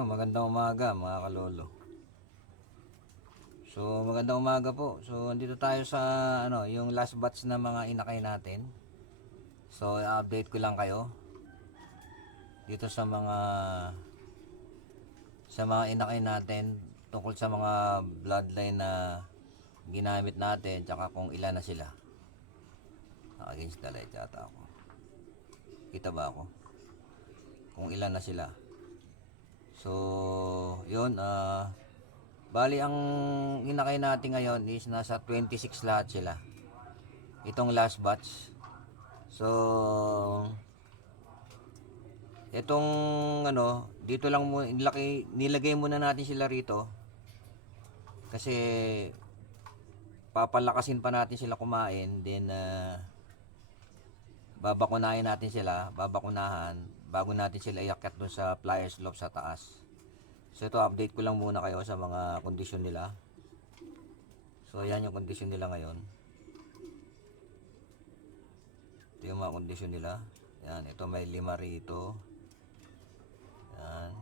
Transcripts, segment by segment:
Hello, magandang umaga mga kalolo. So, magandang umaga po. So, andito tayo sa yung last batch na mga inakay natin. So, update ko lang kayo dito sa mga inakay natin tungkol sa mga bloodline na ginamit natin tsaka kung ilan na sila. Against the light yata ako. Kita ba ako? Kung ilan na sila. So, yun, bali ang inakay natin ngayon is nasa 26 lahat sila. Itong last batch. So, itong dito lang mo nilagay muna natin sila rito kasi papalakasin pa natin sila kumain, then babakunahan bago natin sila iakyat doon sa flyers slope sa taas. So ito, update ko lang muna kayo sa mga kondisyon nila. So ayan yung kondisyon nila ngayon. Ito yung mga kondisyon nila. Yan, ito may 5 rito. Yan.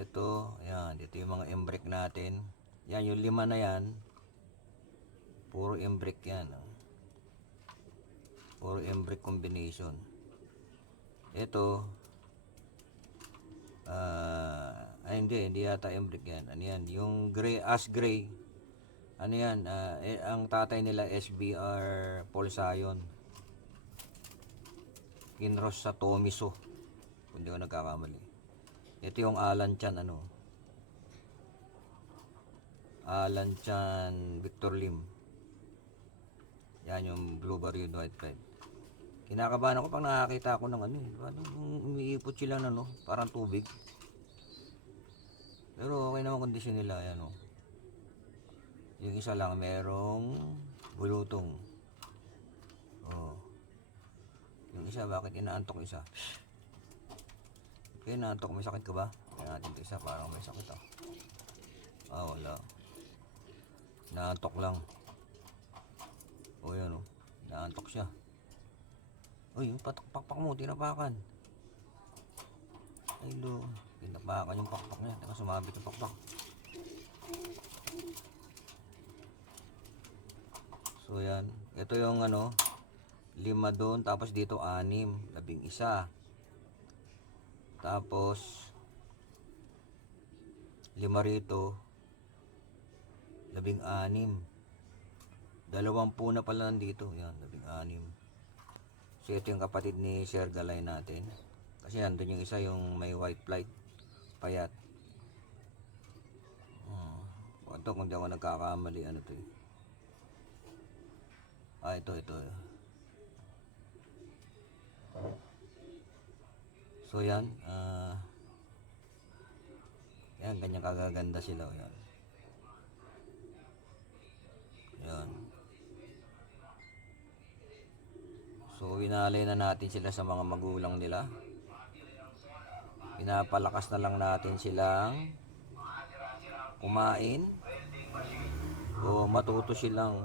Ito, yan, ito yung mga embrake natin. Yan, yung 5 na yan. Puro embrake yan. Puro embrake combination. Ito, hindi yata embrake yan. Ano yan? Yung gray, ash gray. Ano yan? Ang tatay nila SBR Paul Sayon. Kinross sa Tomiso. Kung di ko nagkakamali. Ito yung Alan Chan, Alan Chan Victor Lim. Yan yung blue barred white pride. Kinakabahan ako pag nakakita ako ng umiipot sila na parang tubig. Pero okay naman kondisyon nila, yan Yung isa lang merong bulutong. Yung isa, bakit inaantok isa? Okay, inaantok, may sakit ka ba? Kaya natin ito isa, parang may sakit wala. Inaantok lang. Yan inaantok siya. Yung pakpak mo, tinapakan. Ay lo, tinapakan yung pakpak niya. Teka, sumabit yung pakpak. So yan, ito yung 5 doon, tapos dito 6, 11. Tapos 5 rito, 16. 20 na pala nandito. Yan, 16. So ito yung kapatid ni Sir Galay natin. Kasi nandun yung isa, yung may white flight, payat. Ito, kung di ako nagkakamali, ito ito. So yan, yan, ganyan kagaganda sila. Yan. So inalay na natin sila sa mga magulang nila. Pinapalakas na lang natin silang kumain o matuto silang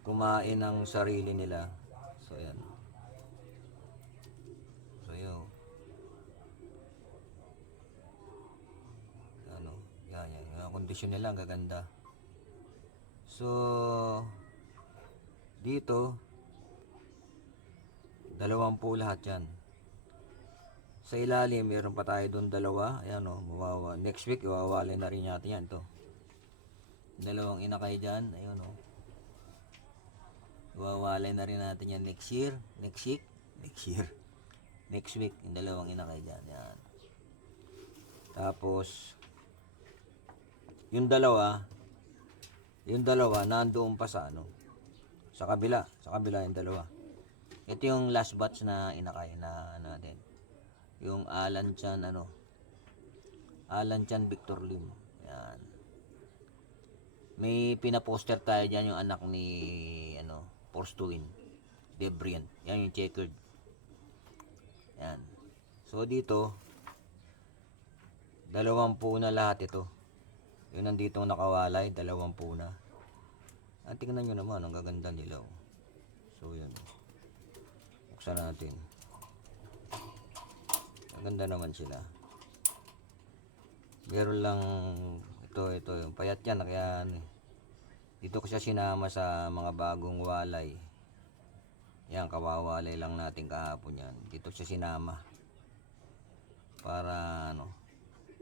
kumain ng sarili nila. So yan. So yun. Yan. Yung kondisyon nila ang gaganda. So dito 20 lahat yan. Sa ilalim, meron pa tayo doon 2. Ayan mawawa. Next week, iwawalay na rin natin yan. 2 inakay dyan. Ayun iwawalay na rin natin yan next week. Yung 2 inakay dyan. Yan. Tapos, yung dalawa, nandoon pa sa sa kabila yung 2. Ito yung last batch na inakay na natin. Yung Alan Chan Victor Lim. Yan. May pinaposter tayo diyan yung anak ni Force Twin, Debrian. Yan yung checkered. Yan. So dito 20 na lahat ito. Yung nandito nakawalay, 20 na. Tingnan nyo naman, ang gaganda nila. So yan. Buksan natin. Ganda naman sila. Meron lang ito yung payat yan kaya ano, dito ko siya sinama sa mga bagong walay. Yan, kawawalay lang natin kahapon yan. Dito siya sinama. Para ano,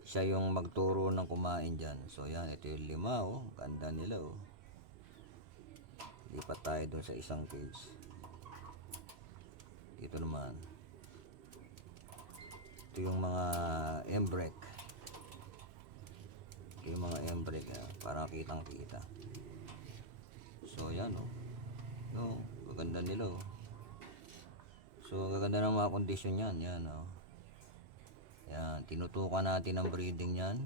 siya yung magturo ng kumain dyan. So yan, ito yung 5 oh. Ganda nila oh. Lipat tayo dun sa isang cage. Dito naman. Ito yung mga embrek. Ito yung mga embrek. Para kitang kita. So yan oh. No, gaganda nila oh. So gaganda ng mga kondisyon yan. Yan oh. Yan, tinutukan natin ang breeding yan.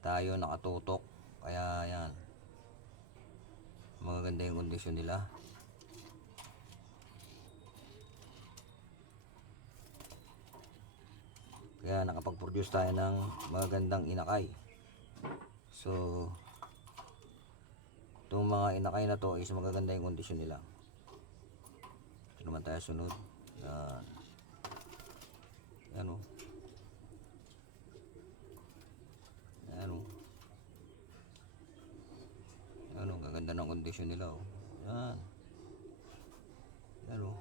Tayo nakatutok. Kaya yan. Magaganda yung kondisyon nila. Kaya nakapag-produce tayo ng magagandang inakay. So itong mga inakay na to is magaganda yung kondisyon nila. Ito naman tayo sunod. Yan. Yan o. Yan o. Yan o. Gaganda ng kondisyon nila o. Yan. Yan o.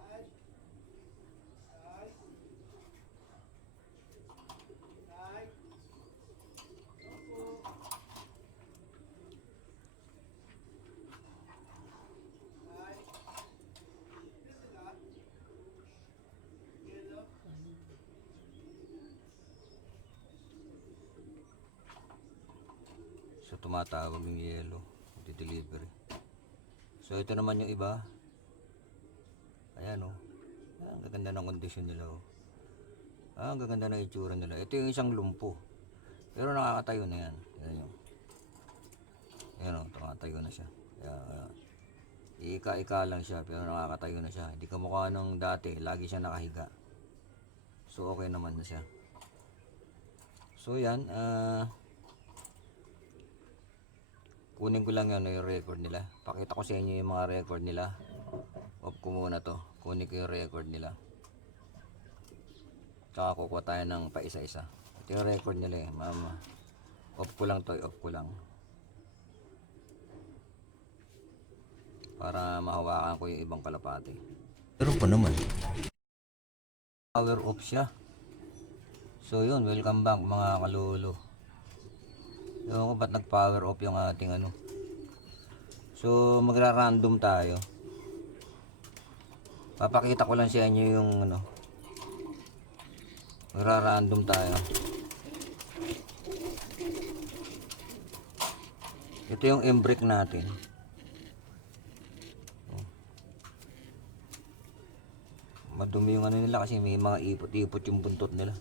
So tumatawag yung yellow, di-delivery. So ito naman yung iba. Ayan oh. Ang gaganda ng kondisyon nila oh. Ang gaganda ng itsura nila. Ito yung isang lumpo. Pero nakakatayo na yan. Ayan yung. Ayan oh, nakakatayo na siya. Ayan. Ika-ika lang siya pero nakakatayo na siya. Hindi kamukha nung dati, lagi siya nakahiga. So okay naman na siya. So yan, kunin ko lang yun yung record nila. Pakita ko sa inyo yung mga record nila. Off ko muna to. Kunin ko yung record nila. Tsaka kukuha tayo ng pa isa-isa. Ito yung record nila eh. Mama. Off ko lang to. Off ko lang. Para mahawakan ko yung ibang kalapati. Pero pa naman. Power off siya. So yun. Welcome back mga kalolo. Ewan ko ba't nag-power off yung ating ano. So magra-random tayo. Papakita ko lang sa inyo yung ano. Magra-random tayo. Ito yung embrek natin. Madumi yung ano nila kasi may mga ipot-ipot yung buntot nila.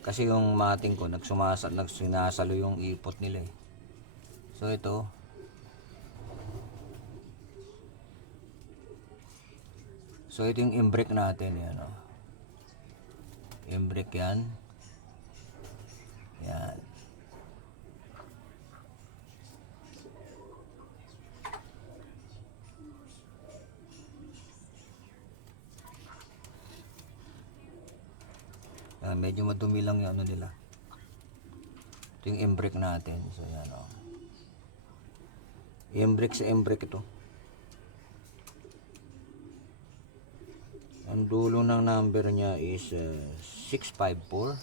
Kasi yung mating ko nagsinasalo yung ipot nila eh. So ito. So ito yung embrek natin yan oh. Embrek yan. Yan. Medyo madumi lang yung ano nila. Ito yung embrek natin. So yan o. Embrek sa embrek ito. Ang dulo ng number niya is 654.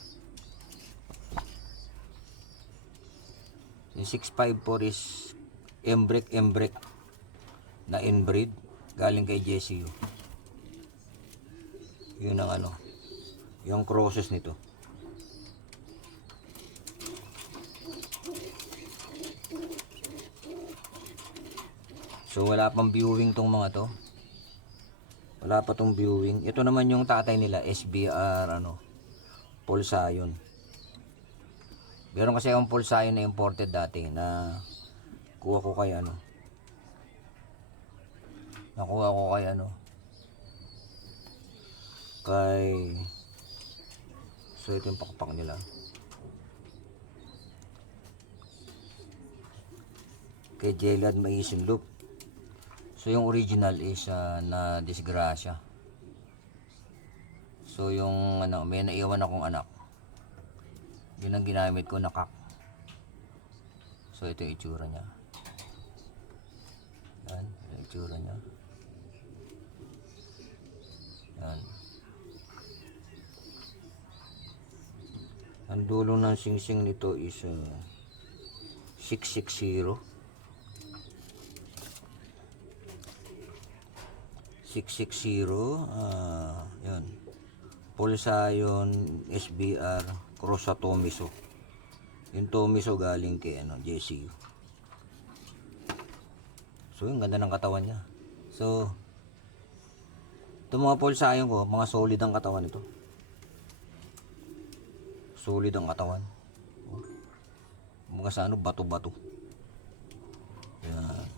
Yung 654 is embrek na inbreed galing kay JCU. Yun ang ano. Yung crosses nito. So wala pang viewing tong mga to. Wala pa tong viewing. Ito naman yung tatay nila, SBR ano, Pulsayon. Meron kasi akong Pulsayon na imported dati na kuha ko kay ano. Nakuha ko kay ano. Kay so ito yung pakpak nila. Kay Jelad Maisin Loop. So yung original is na disgrasya. So yung ano, may naiwan akong anak. Yun ang ginamit ko na kak. So ito yung itsura niya. Yan, yung itsura niya. Yan. Ang dulo ng singsing nito is 660. 660. Yan. Pulsayon SBR cross sa Tomiso. Yung Tomiso galing kay JCU. So yung ganda ng katawan niya. So itong mga pulsayon ko, mga solid ang katawan nito. Solid ang katawan. Mga sa bato-bato. Yan.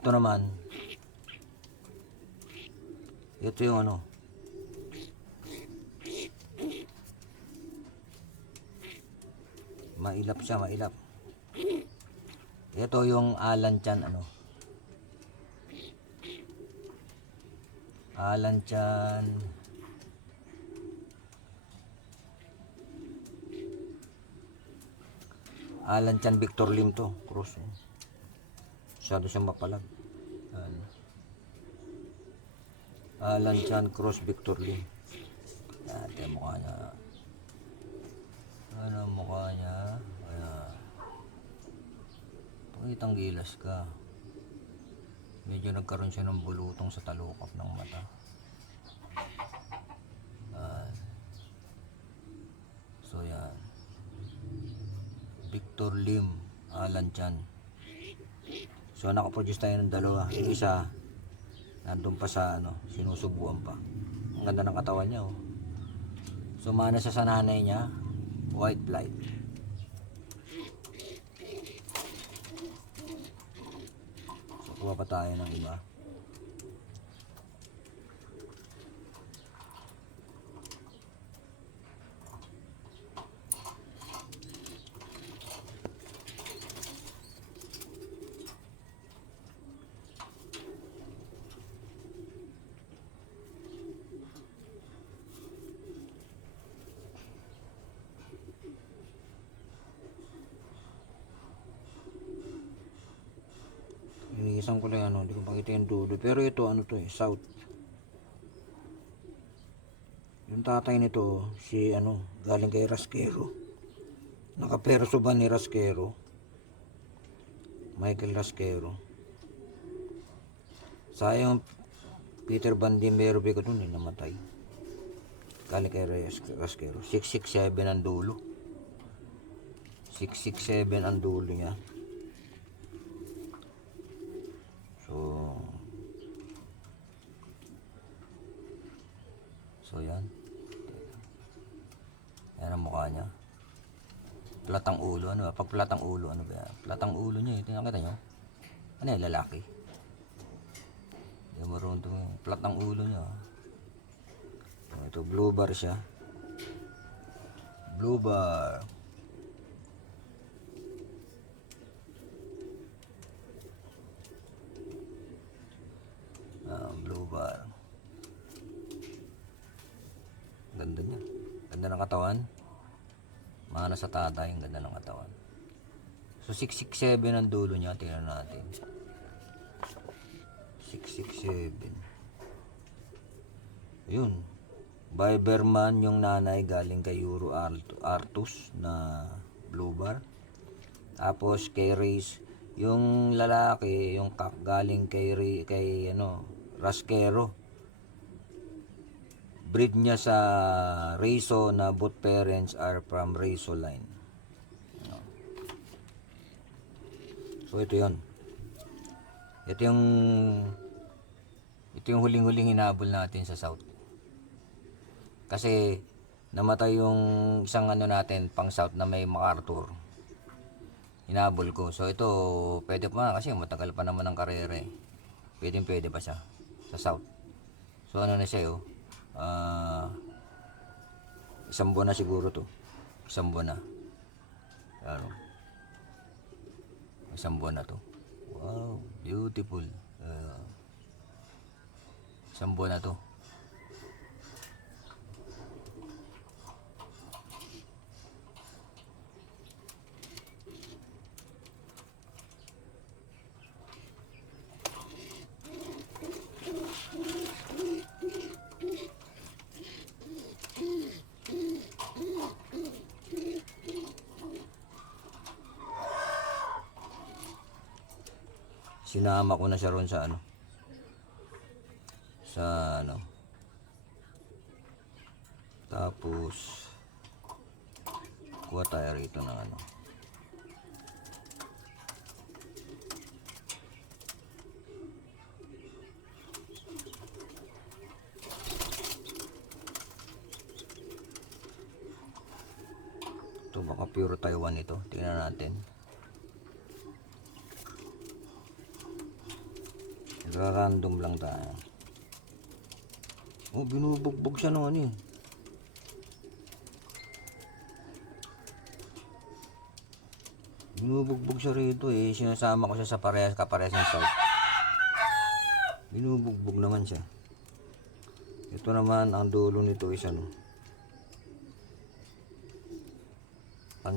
Ito naman, ito yung mailap siya, mailap. Ito yung Alan Chan Alan Chan Victor Lim to, cross. Masyado siyang mapalag. Alan Chan cross Victor Lim. Yan, ito yung mukha niya. Ano ang mukha niya? Ayan. Pakitang gilas ka. Medyo nagkaroon siya ng bulutong sa talukap ng mata. So yan. Victor Lim, Alan Chan. So nakaproduce tayo ng dalawa. Yung isa nandun pa sa sinusubuan pa. Ang ganda ng katawan niya So mana sa nanay niya, white flight. So kuha pa tayo ng iba. Iniisang ko lang hindi ko pakita yung dulo. Pero ito to south. Yung tatay nito, si galing kay Rasquero. Nakaperso ba ni Rasquero? Michael Rasquero. Sayang Peter Van Dimmerbe ko dun namatay. Galing kay Rasquero. 667 ang dulo. 667 ang dulo niya. So yan. Yan ang mukha niya. Platang ulo, pag platang ulo, ba yan? Platang ulo niya, ito nakita nyo? Ano yan, lalaki? Hindi marunong ito, platang ulo niya. Ito, blue bar siya. Blue bar. Blue bar. Ganda niya. Ganda ng katawan. Mana sa tatay, ang ganda ng katawan. So 667 ang dulo niya. Tingnan natin. 667. Ayun. Biberman yung nanay galing kay Euro Artus na blue bar. Tapos kay Race yung lalaki, yung galing kay Rasquero. Breed niya sa Reso na both parents are from Reso line. So ito yon. Ito yung huling-huling hinabol natin sa South. Kasi namatay yung isang natin pang South na may MacArthur. Hinabol ko. So ito pwede pa kasi matagal pa naman ang karera eh. Pwede pa siya sa South. So na siya isang buwan na siguro to. Isang buwan na. Isang buwan na to. Wow, beautiful. Isang buwan na to. Sinama ko na siya ron sa tapos kuha tayo rito ng ito, baka pure Taiwan ito, tingnan natin. Random lang tayo. Oh, binubugbog siya ng binubugbog siya rito eh. Sinasama ko siya sa kaparehas ng site. Binubugbog naman siya. Ito naman, ang dulo nito is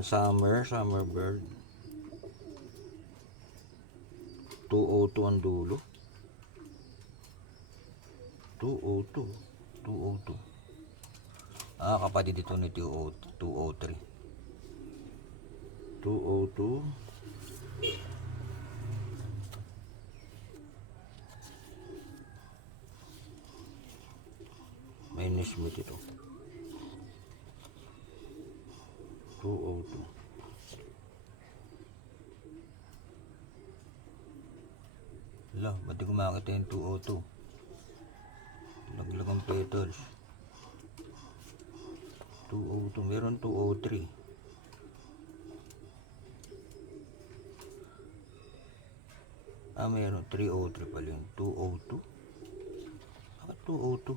summer bird. 202 ang dulo. 202. Kapatid dito ni 203. 202. May nismit ito. 202. Ba't di ko makita yung 202? Laglag ang petals. 202. Meron 203. Meron 303 pala yun. 202. Bakit 202?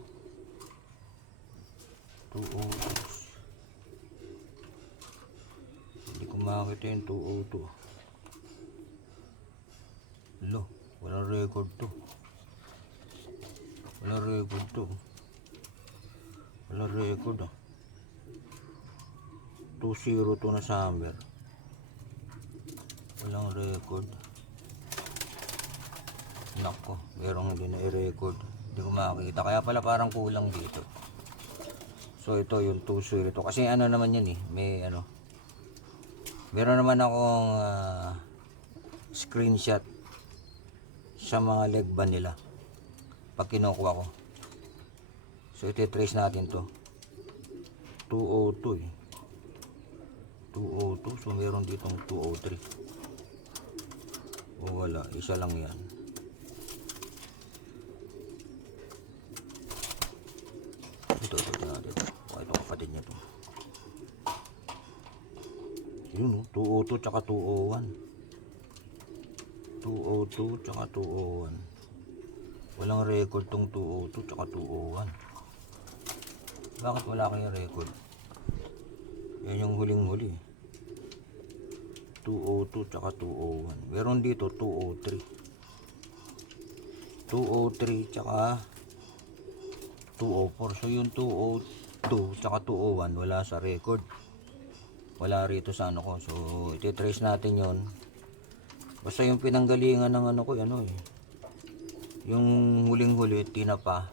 202. Hindi ko makita yung 202. Walang record to. Walang record 202 na summer. Walang record. Nako, merong hindi na i-record. Hindi ko makakita. Kaya pala parang kulang dito. So ito yung 202. Kasi naman yan eh. Meron naman akong screenshot sa mga leg band nila pag kinukuha ko. So iti-trace natin to. 202 202. So meron ditong 203. Wala, isa lang yan. Ito natin. Ito kapatid niya to. Yun 202 tsaka 201. 202 tsaka 201. Walang record tong 202 tsaka 201. Bakit wala kayong record? Yan yung huling-huli. 202 tsaka 201. Meron dito 203. 203 tsaka 204. So yung 202 tsaka 201 wala sa record. Wala rito sa ko. So iti-trace natin yon. Basta yung pinanggalingan ng ko, yung huling-huli, tinapa.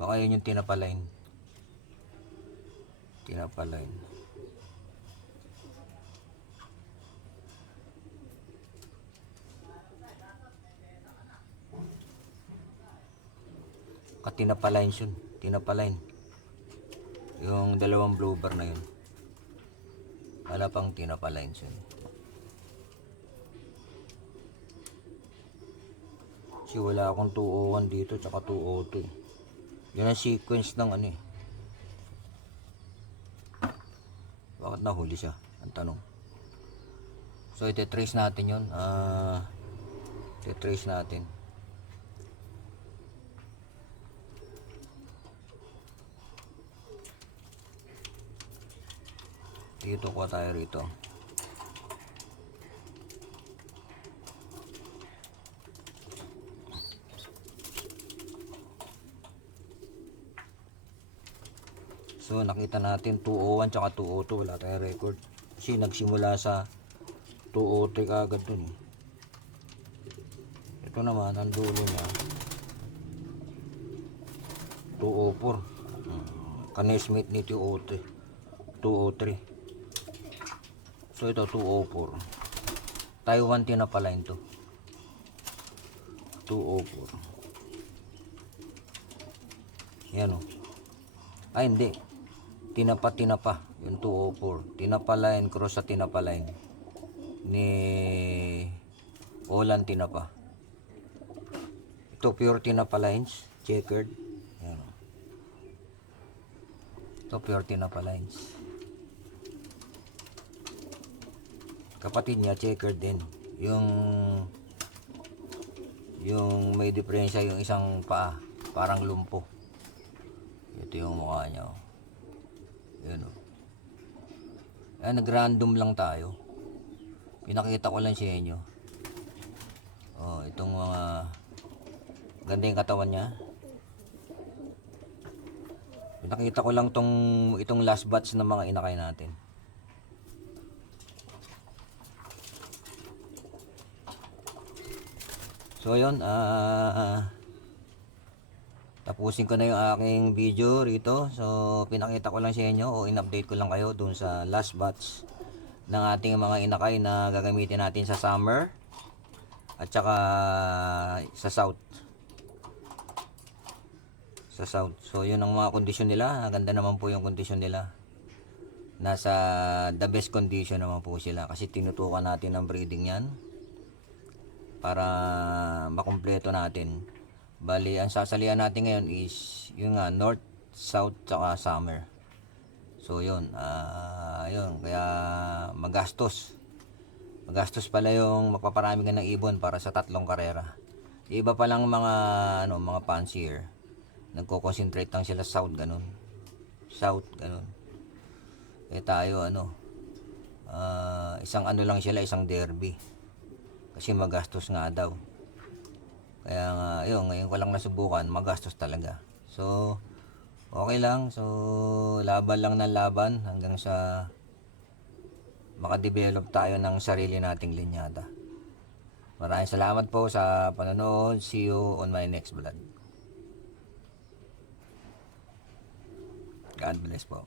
Baka yun yung tinapa line. Tinapa lines yun. Tinapa line. Yung dalawang blowbar na yun. Wala pang tinapa lines yun. Kasi wala akong 201 dito tsaka 202. Yan ang sequence ng Bakit nahuli siya? Ang tanong. So iti-trace natin yun. Iti-trace natin. Dito ko tayo rito. So nakita natin 201 tsaka 202, wala tayong record. Kasi nagsimula sa 203 kagad dun. Ito naman, ang dulo niya 204. Kanesmate ni 203. So ito 204. Taiwan tinapalain to. 204. Yan o. Ay hindi. Tinapa. Yung 204. Tinapalain, cross sa tinapalain. Ni Olan tinapa. Ito pure tinapalains. Checkered. Yan o. Ito pure tinapalains. Kapatid niya checkered din. Yung may diferensya yung isang paa, parang lumpo. Ito yung mukha niya. Oh. Yan o. Ayan, nag-random lang tayo. Pinakita ko lang sa inyo. Oh, itong mga ganda yung katawan niya. Pinakita ko lang itong last batch ng mga inakay natin. So yun, tapusin ko na yung aking video rito. So pinakita ko lang sa inyo o in-update ko lang kayo dun sa last batch ng ating mga inakay na gagamitin natin sa summer at saka sa south. So yun ang mga kondisyon nila. Ganda naman po yung kondisyon nila. Nasa the best condition naman po sila kasi tinutukan natin ang breeding yan para makumpleto natin. Bali, ang sasalihan natin ngayon is yung north, south, tsaka summer. So yun, yun, kaya magastos pala yung magpaparami ka ng ibon para sa 3 karera. Iba pa lang mga mga fancier, nagko-concentrate lang sila south, ganun. Eh tayo isang lang sila, isang derby. Kasi magastos nga daw. Kaya nga, yun, ngayon ko lang nasubukan, magastos talaga. So, okay lang. So, laban lang ng laban hanggang sa makadevelop tayo ng sarili nating linyada. Maraming salamat po sa panonood. See you on my next vlog. God bless po.